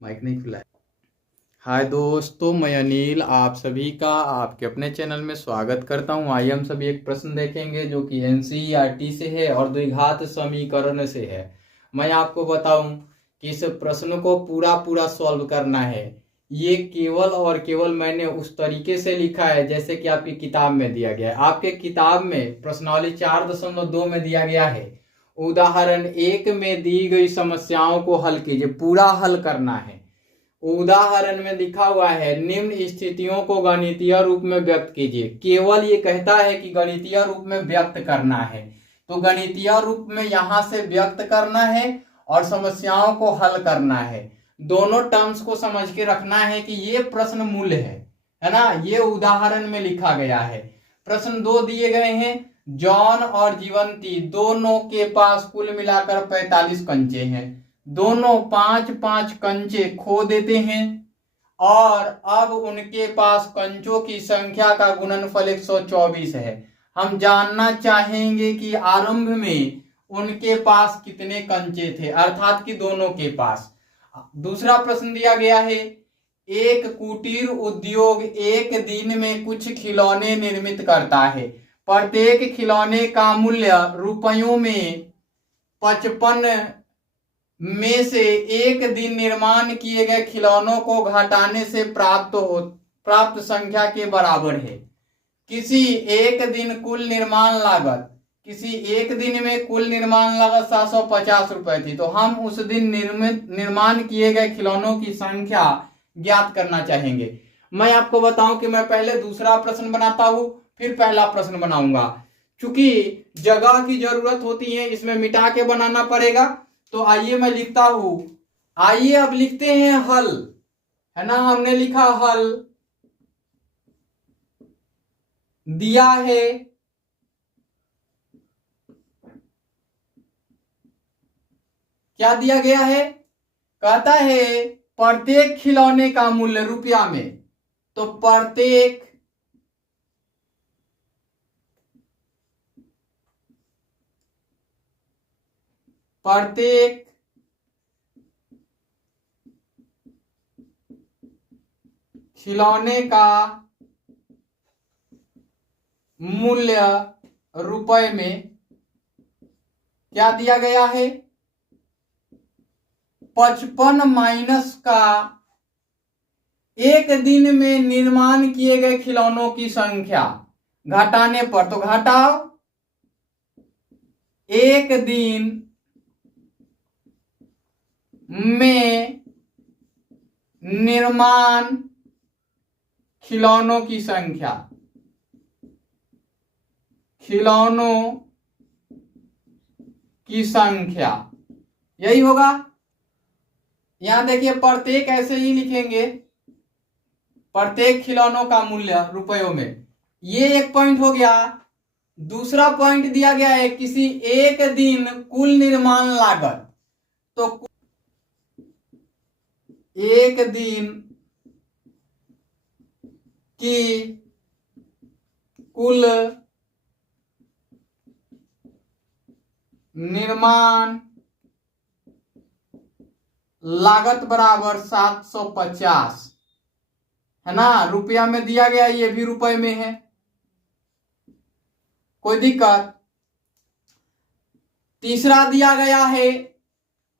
Mic नहीं खुला है। हाय दोस्तों, मैं अनिल आप सभी का आपके अपने चैनल में स्वागत करता हूं। आइए हम सभी एक प्रश्न देखेंगे जो कि एनसीईआरटी से है और द्विघात समीकरण से है। मैं आपको बताऊं कि इस प्रश्न को पूरा पूरा सॉल्व करना है। ये केवल और केवल मैंने उस तरीके से लिखा है जैसे कि आपकी किताब में दिया गया है। आपके किताब में प्रश्नावली 4.2 में दिया गया है, उदाहरण 1 में दी गई समस्याओं को हल कीजिए। पूरा हल करना है। उदाहरण में लिखा हुआ है निम्न स्थितियों को गणितीय रूप में व्यक्त कीजिए। केवल ये कहता है कि गणितीय रूप में व्यक्त करना है, तो गणितीय रूप में यहां से व्यक्त करना है और समस्याओं को हल करना है। दोनों टर्म्स को समझ के रखना है कि ये प्रश्न मूल है ना। ये उदाहरण में लिखा गया है। प्रश्न 2 दिए गए हैं, जॉन और जीवंती दोनों के पास कुल मिलाकर 45 कंचे हैं। दोनों 5-5 कंचे खो देते हैं और अब उनके पास कंचों की संख्या का गुणनफल 124 है। हम जानना चाहेंगे कि आरंभ में उनके पास कितने कंचे थे, अर्थात कि दोनों के पास। दूसरा प्रश्न दिया गया है, एक कुटीर उद्योग एक दिन में कुछ खिलौने निर्मित करता है। प्रत्येक खिलौने का मूल्य रुपयों में 55 में से एक दिन निर्माण किए गए खिलौनों को घटाने से प्राप्त संख्या के बराबर है। किसी एक दिन में कुल निर्माण लागत 750 रुपए थी, तो हम उस दिन निर्माण किए गए खिलौनों की संख्या ज्ञात करना चाहेंगे। मैं आपको बताऊं कि मैं पहले दूसरा प्रश्न बनाता हूं, फिर पहला प्रश्न बनाऊंगा। चूंकि जगह की जरूरत होती है, इसमें मिटा के बनाना पड़ेगा। तो आइए मैं लिखता हूं। आइए अब लिखते हैं हल, है ना। हमने लिखा हल दिया है क्या दिया गया है, कहता है प्रत्येक खिलौने का मूल्य रुपया में। तो प्रत्येक खिलौने का मूल्य रुपए में क्या दिया गया है, 55 माइनस का एक दिन में निर्माण किए गए खिलौनों की संख्या घटाने पर, तो घटाओ एक दिन में निर्माण खिलौनों की संख्या, यही होगा। यहां देखिए प्रत्येक ऐसे ही लिखेंगे, प्रत्येक खिलौनों का मूल्य रुपयों में। ये एक पॉइंट हो गया। दूसरा पॉइंट दिया गया है किसी एक दिन कुल निर्माण लागत। तो एक दिन की कुल निर्माण लागत बराबर 750, है ना। रुपया में दिया गया, ये भी रुपए में है, कोई दिक्कत। तीसरा दिया गया है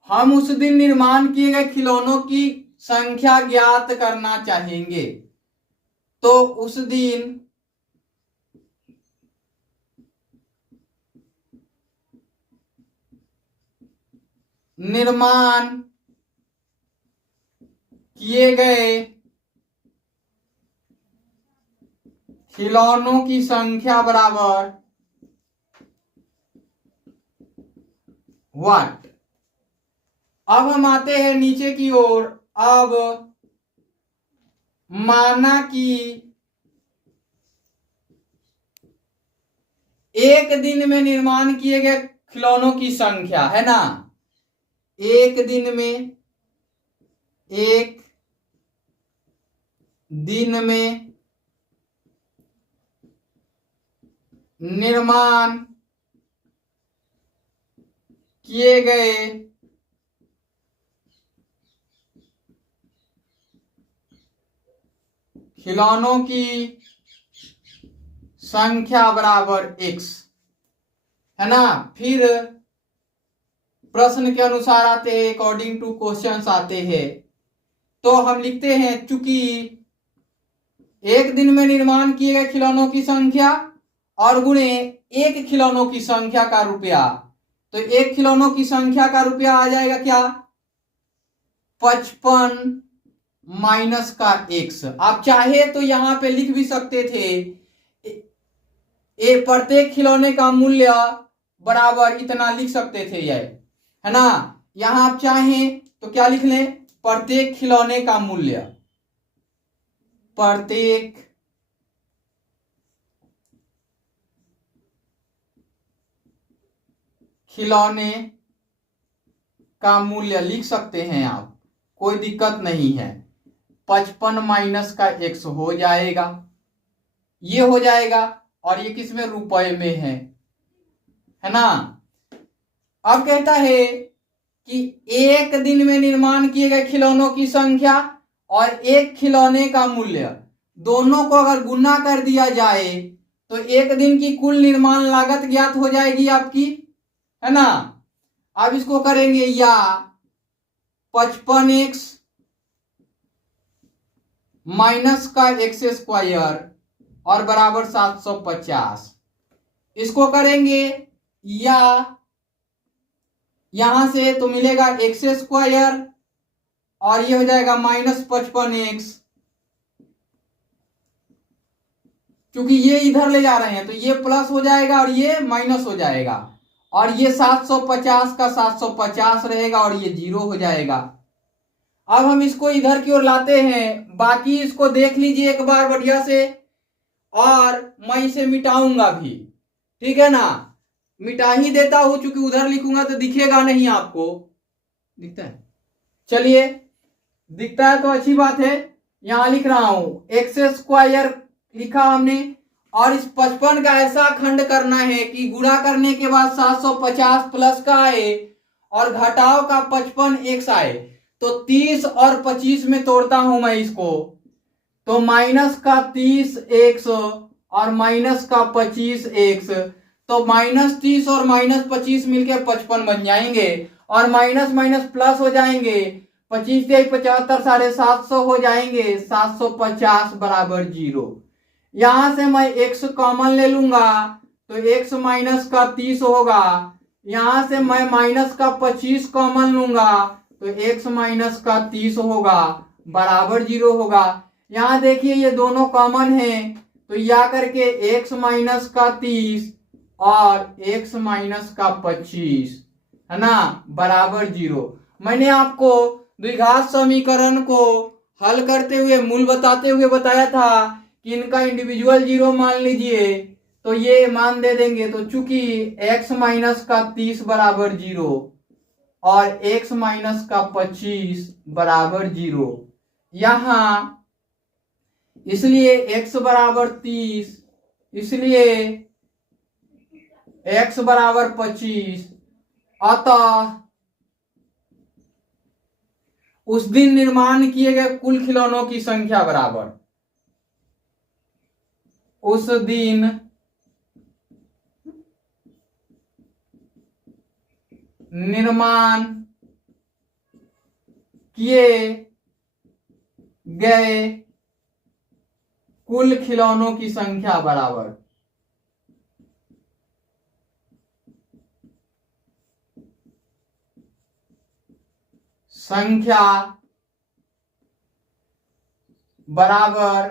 हम उस दिन निर्माण किए गए खिलौनों की संख्या ज्ञात करना चाहेंगे। तो उस दिन निर्माण किए गए खिलौनों की संख्या बराबर वाट। अब हम आते हैं नीचे की ओर। अब माना कि एक दिन में निर्माण किए गए खिलौनों की संख्या, है ना, एक दिन में निर्माण किए गए खिलौनों की संख्या बराबर x, है ना। फिर प्रश्न के अनुसार आते हैं, अकॉर्डिंग टू क्वेश्चंस आते हैं। तो हम लिखते हैं चूंकि एक दिन में निर्माण किए गए खिलौनों की संख्या और गुणे एक खिलौनों की संख्या का रुपया, तो एक खिलौनों की संख्या का रुपया आ जाएगा क्या, 55 माइनस का x। आप चाहे तो यहां पे लिख भी सकते थे ए प्रत्येक खिलौने का मूल्य बराबर इतना लिख सकते थे, यह है ना। यहां आप चाहें तो क्या लिख लें, प्रत्येक खिलौने का मूल्य, प्रत्येक खिलौने का मूल्य लिख सकते हैं आप, कोई दिक्कत नहीं है। 55 माइनस का x हो जाएगा, ये हो जाएगा, और ये किसमें, रुपए में है ना। अब कहता है कि एक दिन में निर्माण किए गए खिलौनों की संख्या और एक खिलौने का मूल्य, दोनों को अगर गुना कर दिया जाए तो एक दिन की कुल निर्माण लागत ज्ञात हो जाएगी आपकी, है ना। अब इसको करेंगे या 55x माइनस का x स्क्वायर और बराबर 750, इसको करेंगे या यहां से तो मिलेगा x स्क्वायर और ये हो जाएगा माइनस 55x, क्योंकि ये इधर ले जा रहे हैं तो ये प्लस हो जाएगा और ये माइनस हो जाएगा, और ये 750 का 750 रहेगा और ये 0 हो जाएगा। अब हम इसको इधर की ओर लाते हैं, बाकी इसको देख लीजिए एक बार बढ़िया से, और मैं इसे मिटाऊंगा भी, ठीक है ना। मिटा ही देता हूं, क्योंकि उधर लिखूंगा तो दिखेगा नहीं आपको, दिखता है, चलिए दिखता है तो अच्छी बात है। यहां लिख रहा हूं एक्स स्क्वायर लिखा हमने, और इस 55 का ऐसा खंड करना है कि गुणा करने के बाद 750 प्लस का आए और घटाव का 55x आए। तो 30 और 25 में तोड़ता हूं मैं इसको, तो माइनस का 30x और माइनस का 25x, तो माइनस 30 और माइनस 25 मिलकर 55 बन जाएंगे, और माइनस माइनस प्लस हो जाएंगे, 25 से 75 750 हो जाएंगे, 750 बराबर 0। यहां से मैं x कॉमन ले लूंगा तो x माइनस का 30 होगा, यहां से मैं माइनस का 25 कॉमन लूंगा तो x माइनस का 30 होगा, बराबर 0 होगा। यहां देखिए ये दोनों कॉमन है, तो या करके x माइनस का 30 और x माइनस का 25, है ना, बराबर 0। मैंने आपको द्विघात समीकरण को हल करते हुए, मूल बताते हुए बताया था कि इनका इंडिविजुअल 0 मान लीजिए तो ये मान दे देंगे। तो चूंकि x माइनस का 30 बराबर 0 और x माइनस का 25 बराबर 0, यहां इसलिए x बराबर 30, इसलिए x बराबर 25, अतः उस दिन निर्माण किए गए कुल खिलौनों की संख्या बराबर, उस दिन निर्माण किए गए कुल खिलौनों की संख्या बराबर संख्या बराबर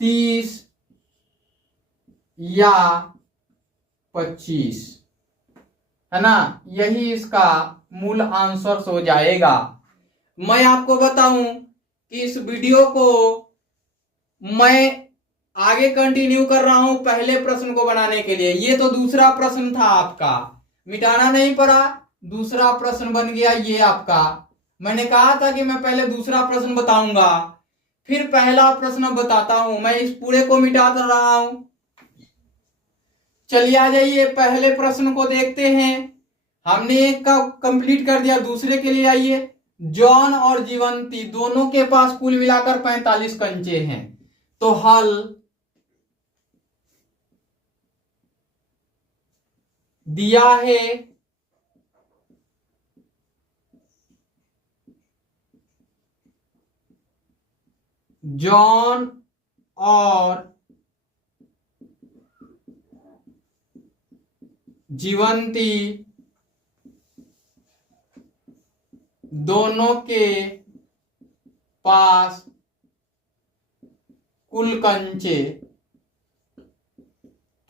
30 या 25, है ना। यही इसका मूल आंसर हो जाएगा। मैं आपको बताऊं कि इस वीडियो को मैं आगे कंटिन्यू कर रहा हूं पहले प्रश्न को बनाने के लिए। ये तो दूसरा प्रश्न था आपका, मिटाना नहीं पड़ा, दूसरा प्रश्न बन गया ये आपका। मैंने कहा था कि मैं पहले दूसरा प्रश्न बताऊंगा फिर पहला प्रश्न बताता हूं, मैं इस पूरे को मिटा कर रहा हूं। चलिए आ जाइए पहले प्रश्न को देखते हैं। हमने एक का कंप्लीट कर दिया, दूसरे के लिए आइए। जॉन और जीवंती दोनों के पास कुल मिलाकर 45 कंचे हैं। तो हल दिया है जॉन और जीवंती दोनों के पास कुल कंचे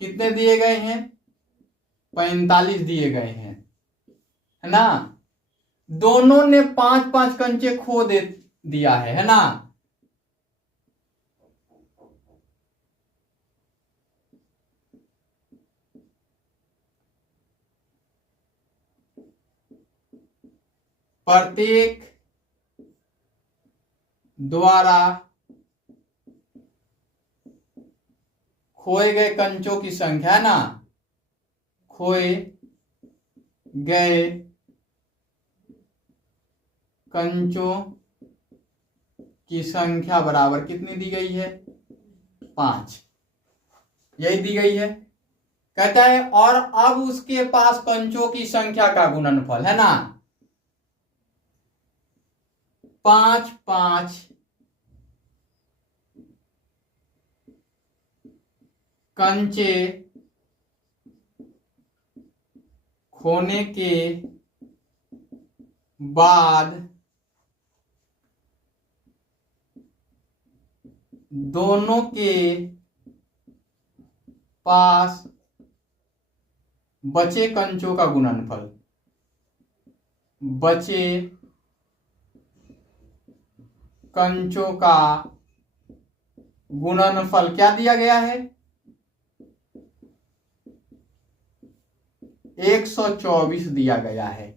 कितने दिए गए हैं? 45 दिए गए हैं, है ना। दोनों ने 5-5 कंचे खो दे दिया है ना। प्रत्येक द्वारा खोए गए कंचों की संख्या, है ना, खोए गए कंचों की संख्या बराबर कितनी दी गई है? 5। यही दी गई है। कहता है और अब उसके पास कंचों की संख्या का गुणनफल, है ना, 5-5 कंचे खोने के बाद दोनों के पास बचे कंचों का गुणनफल, बचे कंचों का गुणनफल क्या दिया गया है? 124 दिया गया है।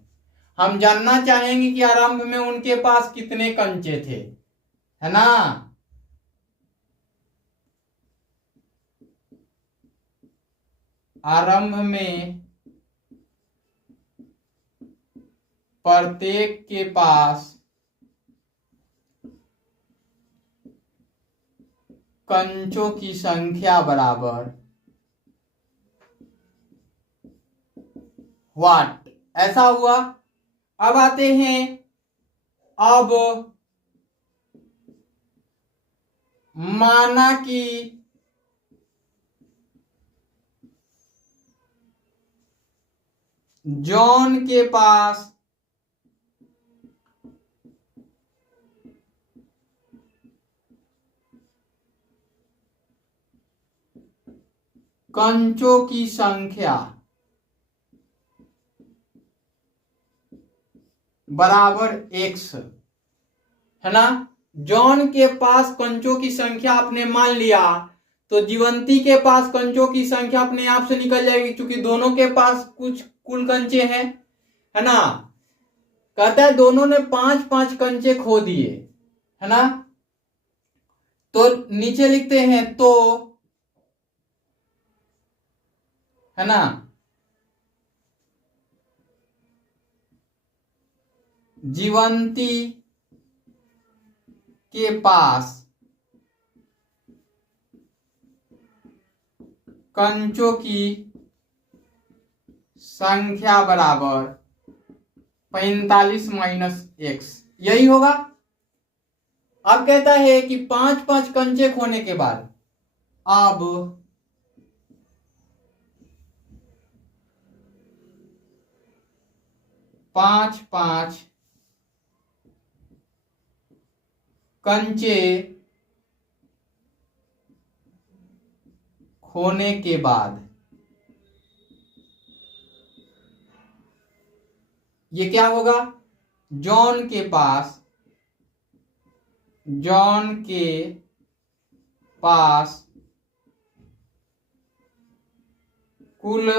हम जानना चाहेंगे कि आरंभ में उनके पास कितने कंचे थे, है ना। आरंभ में प्रत्येक के पास कंचों की संख्या बराबर व्हाट, ऐसा हुआ। अब आते हैं, अब माना कि जॉन के पास कंचों की संख्या बराबर x, है ना। जॉन के पास कंचों की संख्या आपने मान लिया, तो जीवंती के पास कंचों की संख्या अपने आप से निकल जाएगी, क्योंकि दोनों के पास कुछ कुल कंचे हैं, है ना। कहता है दोनों ने 5-5 कंचे खो दिए, है ना। तो नीचे लिखते हैं तो, है ना, जीवंती के पास कंचों की संख्या बराबर 45 - x, यही होगा। अब कहता है कि 5-5 कंचे खोने के बाद अब 5-5 कंचे खोने के बाद ये क्या होगा? जॉन के पास कुल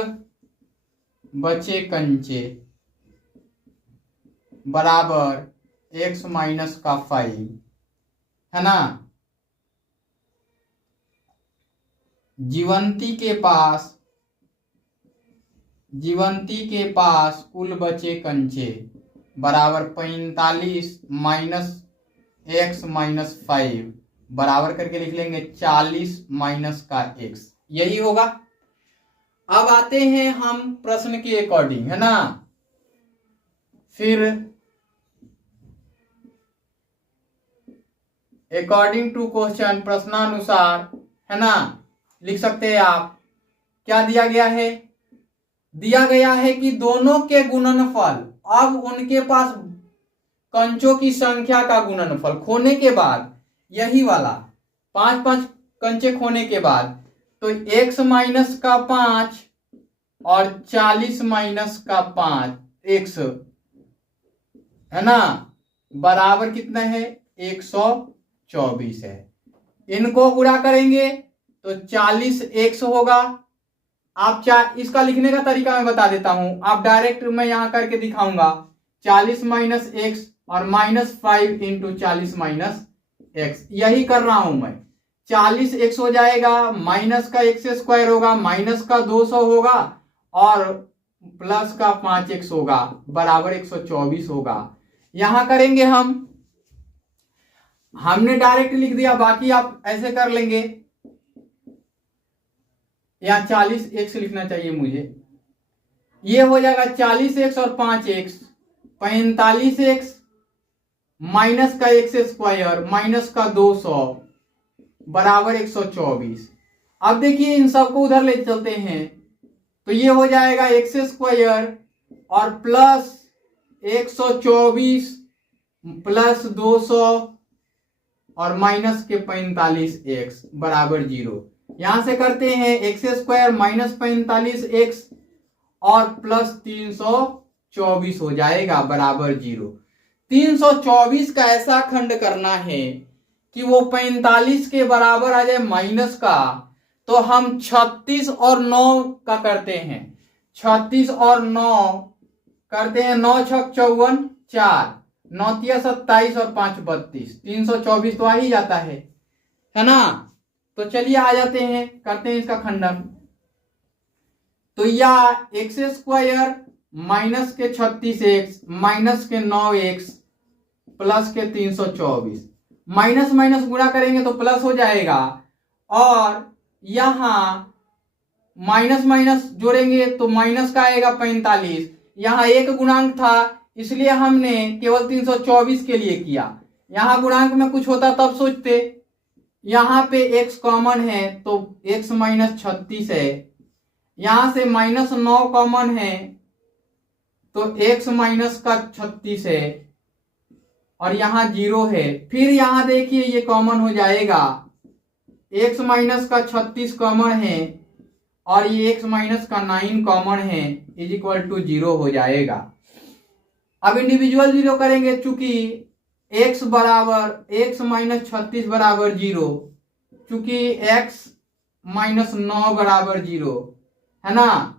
बचे कंचे बराबर x - 5, है ना। जीवंती के पास कुल बचे कंचे बराबर 45 माइनस x माइनस 5 बराबर करके लिख लेंगे 40 माइनस का x, यही होगा। अब आते हैं हम प्रश्न के अकॉर्डिंग, है ना। फिर अकॉर्डिंग टू क्वेश्चन, प्रश्नानुसार, है ना, लिख सकते हैं आप। क्या दिया गया है? दिया गया है कि दोनों के गुणनफल, अब उनके पास कंचों की संख्या का गुणनफल खोने के बाद, यही वाला 5 कंचे खोने के बाद, तो x माइनस का 5 और 40 माइनस का 5 x, है ना, बराबर कितना है? 124 है। इनको गुणा करेंगे तो 40x होगा। आप इसका लिखने का तरीका मैं बता देता हूं, आप डायरेक्ट मैं यहां करके दिखाऊंगा। 40 माइनस एक्स और माइनस 5 इंटू 40 माइनस एक्स, यही कर रहा हूं मैं। 40x हो जाएगा, माइनस का x स्क्वायर होगा, माइनस का 200 होगा और प्लस का 5x होगा, बराबर 124 होगा। यहां करेंगे हमने डायरेक्ट लिख दिया, बाकी आप ऐसे कर लेंगे। यहां 40x लिखना चाहिए मुझे। ये हो जाएगा 40x और 5x, 45x माइनस का x स्क्वायर माइनस का 200 बराबर 124। अब देखिए इन सबको उधर ले चलते हैं, तो ये हो जाएगा x स्क्वायर और प्लस 124 प्लस 200 और माइनस के 45x बराबर 0। यहां से करते हैं x स्क्वायर माइनस 45x और प्लस 324 हो जाएगा बराबर 0। 324 का ऐसा खंड करना है कि वो 45 के बराबर आ जाए माइनस का, तो हम 36 और 9 का करते हैं। 36 और 9 करते हैं, 9 छक 54, 4 9 तिया 27 और 5 32, 324 तो आ ही जाता है ना। तो चलिए आ जाते हैं, करते हैं इसका खंडन। तो या एक्स स्क्वायर माइनस के 36x माइनस के 9x प्लस के 324, माइनस माइनस गुणा करेंगे तो प्लस हो जाएगा, और यहां माइनस माइनस जोड़ेंगे तो माइनस का आएगा 45। यहां एक गुणांक था इसलिए हमने केवल 324 के लिए किया। यहां गुणांक में कुछ होता तब सोचते। यहां पे x कॉमन है तो x माइनस 36 है, यहां से माइनस 9 कॉमन है तो x माइनस का 36 है, और यहां 0 है। फिर यहां देखिए ये कॉमन हो जाएगा, x माइनस का 36 कॉमन है और ये x माइनस का 9 कॉमन है, इज इक्वल टू 0 हो जाएगा। अब इंडिविजुअल 0 करेंगे, चूंकि x बराबर x माइनस 36 बराबर 0, चूंकि x माइनस 9 बराबर 0 है ना,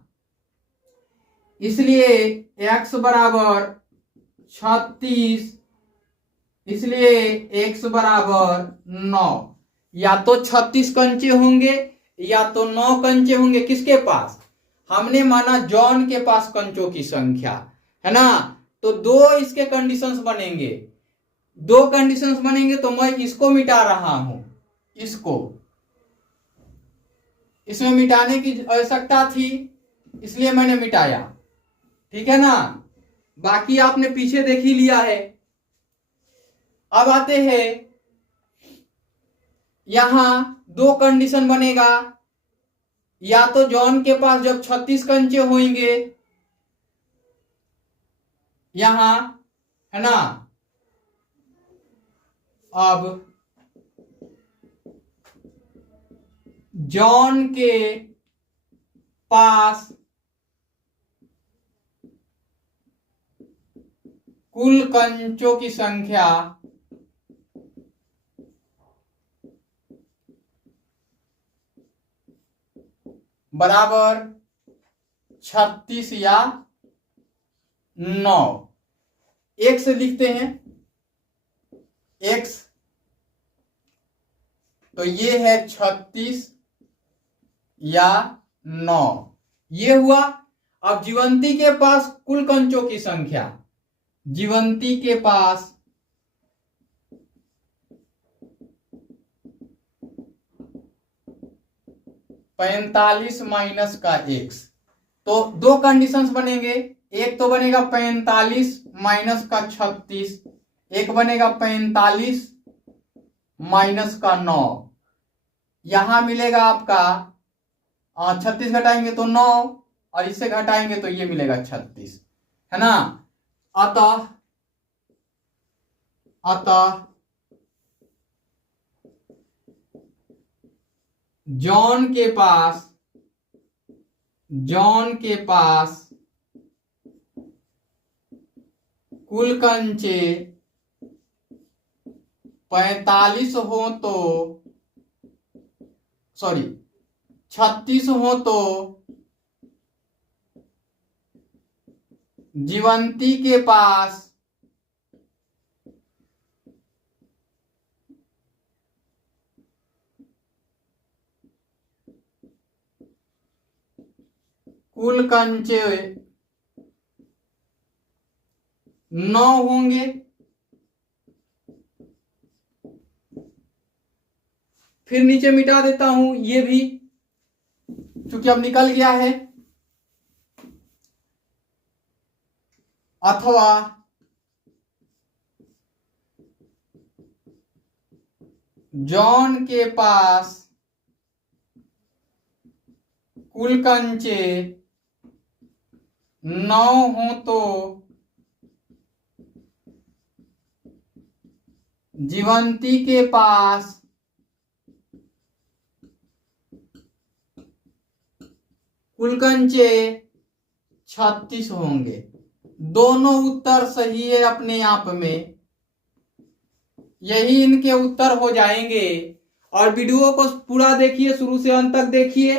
इसलिए x बराबर 36, इसलिए x बराबर 9। या तो 36 कंचे होंगे या तो 9 कंचे होंगे। किसके पास? हमने माना जॉन के पास कंचों की संख्या, है ना। तो दो इसके कंडीशंस बनेंगे, दो कंडीशंस बनेंगे। तो मैं इसको मिटा रहा हूं, इसको, इसमें मिटाने की आवश्यकता थी इसलिए मैंने मिटाया, ठीक है ना। बाकी आपने पीछे देख ही लिया है। अब आते हैं, यहां दो कंडीशन बनेगा, या तो जॉन के पास जब 36 कंचे होंगे यहां, है ना। अब जॉन के पास कुल कंचों की संख्या बराबर 36 या 9। x लिखते हैं, x तो ये है 36 या 9, ये हुआ। अब जीवंती के पास कुल कंचों की संख्या, जीवंती के पास 45 माइनस का x, तो दो कंडीशंस बनेंगे। एक तो बनेगा 45 माइनस का 36, एक बनेगा 45 माइनस का 9। यहां मिलेगा आपका 36 घटाएंगे तो 9, और इससे घटाएंगे तो ये मिलेगा 36, है ना। अतः जॉन के पास कुल कंचे 45 हो तो 36 हो तो जीवंती के पास कुल कंचे 9 होंगे। फिर नीचे मिटा देता हूं ये भी, क्योंकि अब निकल गया है। अथवा जॉन के पास कुल कंचे 9 हो तो जीवंती के पास कुल कंचे 36 होंगे। दोनों उत्तर सही है अपने आप में, यही इनके उत्तर हो जाएंगे। और वीडियो को पूरा देखिए, शुरू से अंत तक देखिए।